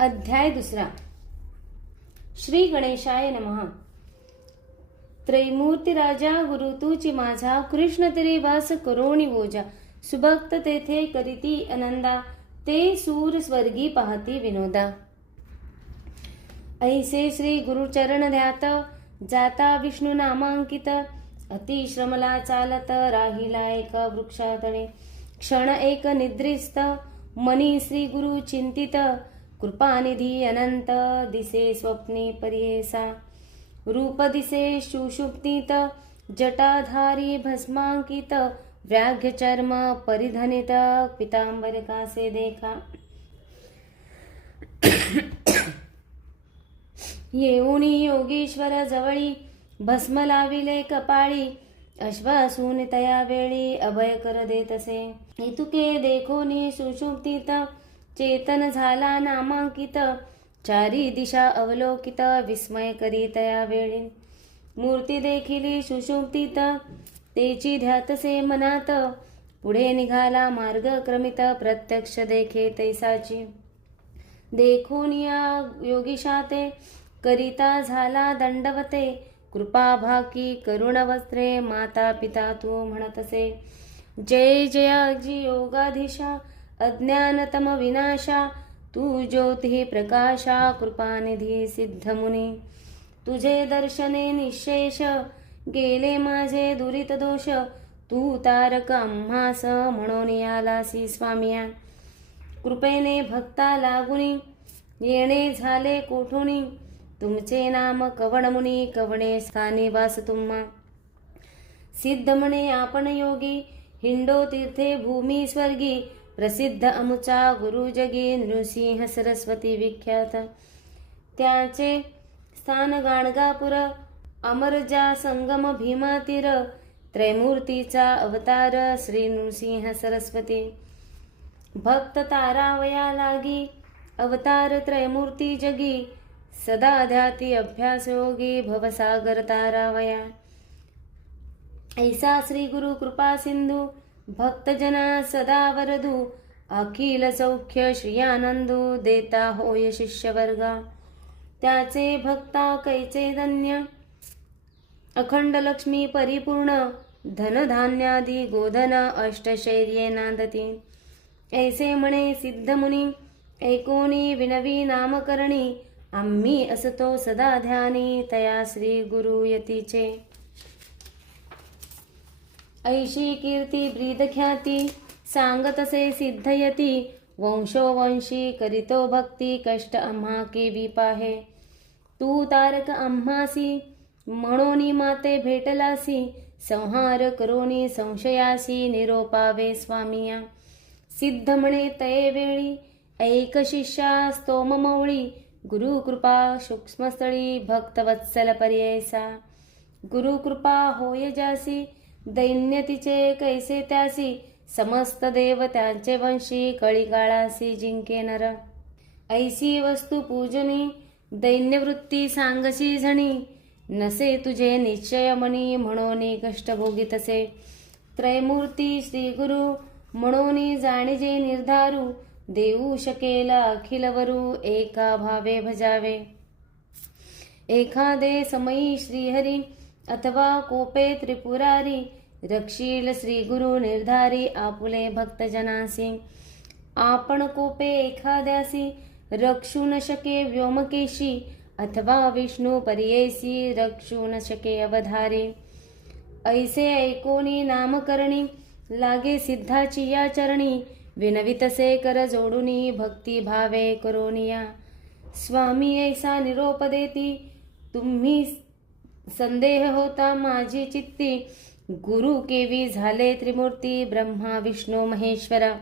अध्याय दुसरा. श्री गणेशाय नमः. त्रैमूर्ती राजा गुरु तूची माझा कृष्ण तरी वास करोणी ओजा. सुभक्त तेथे करीती आनंदा ते सूर स्वर्गी पाहती विनोदा. ऐसे श्री गुरुचरण ध्यात जाता विष्णू नामांकित अतिश्रमला चालत राहिला एक वृक्षातळे क्षण एक निद्रिस्त मनी श्री गुरु चिंतित कृपानिधी अनंत दिसे स्वप्नी पर्येसा रूप दिसे सुषुप्तीत जटाधारी भस्मांकित व्याघ्य चर्म परिधनित पितांबर कासे देखा। येऊनी योगीश्वर जवळी भस्म लाविले कपाळी अश्वासून तया वेळी अभय कर देतसे। हेतुके देखोनी सुषुप्तीत चेतन झाला नामांकित. चारी दिशा अवलोकित विस्मय करी तया वेळी. मूर्ती देखिली सुशोभित तेची ध्यातसे मनात. पुढे निघाला मार्ग क्रमित प्रत्यक्ष देखे तैसाची. देखून या योगिशाते करिता झाला दंडवते. कृपा भाकी करुण वस्त्रे माता पिता तू म्हणतसे जय जयाजी योगाधीशा अज्ञानतम विनाशा तू ज्योती प्रकाशा कृपानिधी सिद्धमुनी। तुझे दर्शने निशेष गेले माझे दुरित दोष। तू तारक आम्हास म्हणून आलासी स्वामिया। कृपेने भक्ता लागुनी येणे झाले कोठुनी। तुमचे नाम कवणमुनी कवणे स्थानी वास तुम्हा। सिद्ध म्हणे आपण योगी हिंडो तीर्थे भूमी स्वर्गी। प्रसिद्ध अमुचा गुरु जगी नृसिंह सरस्वती विख्यात. त्याचे स्थान गाणगापुर अमरजा संगम भीमातीर त्रैमूर्तीचा अवतार श्री नृसिंह सरस्वती. भक्त तारावया लागी अवतार त्रैमूर्ती जगी सदा ध्याती अभ्यास योगी भवसागर तारावया. ऐसा श्री गुरु कृपा सिंधू भक्तजना सदा वरदू। अखिल सौख्य श्रियानंदू देता होय शिष्यवर्गा। त्याचे भक्ता कैचे धन्य। अखंड लक्ष्मी परिपूर्ण। धनधान्यादी गोधन अष्टशैर्ये नांदती। ऐसे म्हणे सिद्धमुनी ऐकोनी विनवी नामकरणी। आम्ही असतो सदा ध्यानी। तया श्री गुरु यतीचे। ऐशी कीर्ती ब्रीद ख्याती सांगतसे सिद्धयती वंशोवंशी करितो भक्ती कष्ट आम्हा केवी पाहे तू तारक आम्हासी म्हणोनी माते भेटलासी संहार करोनी संशयासी निरोपावे स्वामिया. सिद्ध म्हणे तये वेळी ऐक शिष्या स्तोम मौळी गुरुकृपा सूक्ष्मस्थळी भक्तवत्सल पर्ययसा गुरुकृपा होय जासी दैन्य तिचे कैसे त्यासी समस्त देव त्यांचे वंशी कळीकाळासी जिंके नर. ऐसी वस्तू पूजनी दैन्यवृत्ती सांगशी झणी. नसे तुझे निश्चय मनी म्हणोनी कष्ट भोगितसे त्रैमूर्ती श्री गुरु म्हणून जाणीजे निर्धारू. देऊ शकेल अखिलवरू एका भावे भजावे. एखादे समयी श्रीहरी अथवा कोपे त्रिपुरारी रक्षील श्री गुरु निर्धारी आपुले भक्तजनासी। आपण कोपे एखाद्यासी रक्षू न शके व्योमकेशी अथवा विष्णू पर्येसी रक्षू न शके अवधारे। ऐसे ऐकोनी नामकरणी लागे सिद्धाची या चरणी विनवितसे कर जोडुनी भक्ती भावे करोनिया। स्वामी ऐसा निरोप देती तुम्ही संदेह होता माझी चित्ती. गुरु केवी झाले त्रिमूर्ती ब्रह्मा विष्णू महेश्वरा.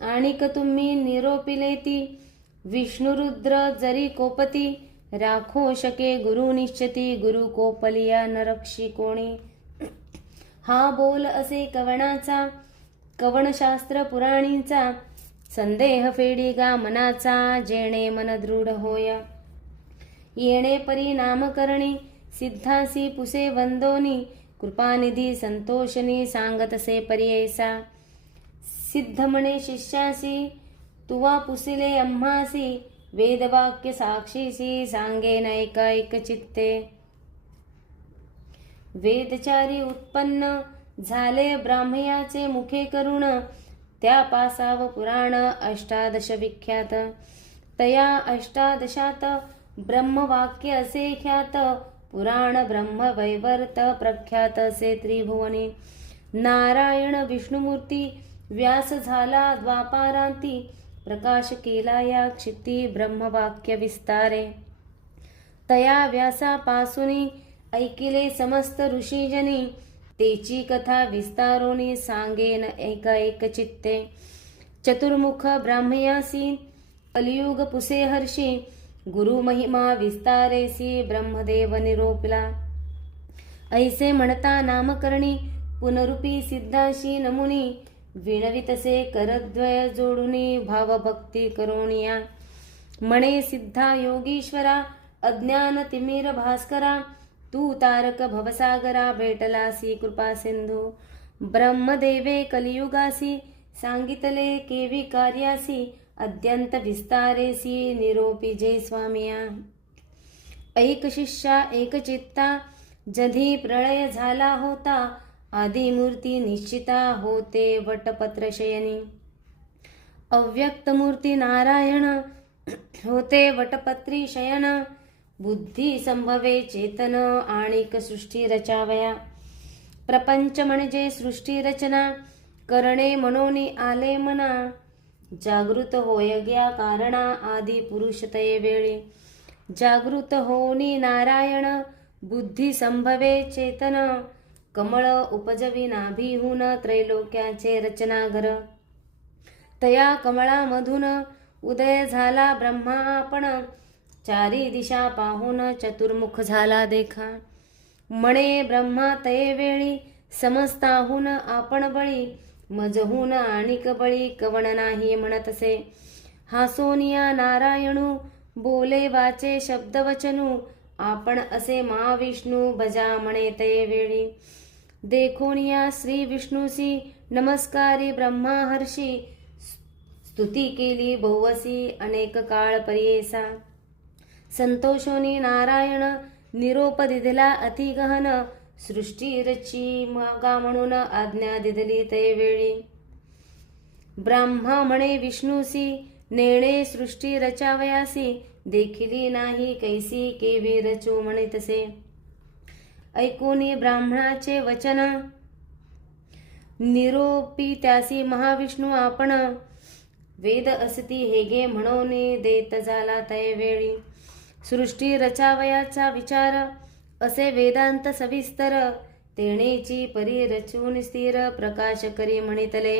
आणिक तुम्ही निरोपिले ती. विष्णुरुद्र जरी कोपती राखो शके गुरु निश्चती. गुरु कोपलिया नरक्षी कोणी. हा बोल असे कवणाचा कवणशास्त्र पुराणीचा. संदेह फेडी गा मनाचा जेणे मन दृढ होय. येणे परी नामकरणी सिद्धासी पुसे वंदोनी कृपानिधी संतोषनी सांगतसे पर्यैसा। सिद्ध म्हणे शिष्यासी तुवा पुसिले अम्हासी वेदवाक्य साक्षीसी सांगेन एका चित्ते वेदचारी उत्पन्न झाले ब्राह्मयाचे मुखे करुण त्या पासाव पुराण अष्टादश विख्यात। तया अष्टादशात ब्रह्मवाक्य असे ख्यात पुराण ब्रह्म वैवर्त प्रख्यात असे त्रिभुवनी. नारायण विष्णुमूर्ती व्यास झाला द्वापारांती प्रकाश केला या क्षिती ब्रह्मवाक्य विस्तारे. तया व्यासापासूनी ऐकिले समस्त ऋषीजनी तेची कथा विस्तारोनी सांगेन एका एक चित्ते. चतुर्मुख ब्राह्मयासी कलियुग पुसे हर्षी गुरु महिमा विस्तारेसी ब्रह्मदेव निरोपला. ऐसे म्हणता नामकरणी पुनरुपी सिद्धाशी नमुनी विणवितसे करद्वय जोडुनी भावभक्ती करोणिया. मणे सिद्धा योगीश्वरा अज्ञान तिमिर भास्करा तू तारक भवसागरा भेटलासी कृपा सिंधू. ब्रह्मदेवे कलियुगासी सांगितले केवी कार्यासी अत्यंत विस्तारेसी निरोपी जय स्वामिया। ऐक शिष्या एक चित्ता जधी प्रळय झाला होता आदिमूर्ती निश्चिता होते वटपत्र शयनी अव्यक्त मूर्ती नारायण होते वटपत्री शयन बुद्धी संभवे चेतन आणिक सृष्टी रचावया। प्रपंच म्हणजे सृष्टी रचना करणे मनोनी आले मना जागृत होय ग्या कारणा आदी पुरुषतये वेळी. जागृत होनी नारायण बुद्धी संभवे चेतन कमळ उपजवी नाभीहून त्रैलोक्याचे रचनागर तया कमळामधून उदय झाला ब्रह्मा आपण चारी दिशा पाहून चतुर्मुख झाला देखा. म्हणे ब्रह्मा तये वेळी समस्ताहून आपण बळी मजहून आणिक बळी कवण नाही म्हणत असे. हासोनिया नारायणू बोले वाचे शब्दवचनू आपण असे महाविष्णू भजा म्हणे ते वेळी. देखोनिया श्री विष्णूसी नमस्कारी ब्रह्मा हर्षी स्तुती केली बहुवसी अनेक काळ पर्येसा. संतोषोनी नारायण निरोप दिदला अति गहन सृष्टी रची मागा म्हणून आज्ञा दिदली ते वेळी. ब्राह्मा म्हणे विष्णूसी नेणे सृष्टी रचावयासी देखिली नाही कैसी केवी रचू म्हणे तसे. ऐकोनी ब्राह्मणाचे वचन निरोपी त्यासी महाविष्णू आपण वेद असती हेगे म्हणून देत झाला तय वेळी. सृष्टी रचावयाचा विचार असे वेदांत सविस्तर तेणेची परी रचून स्थिर प्रकाश करी म्हणितले.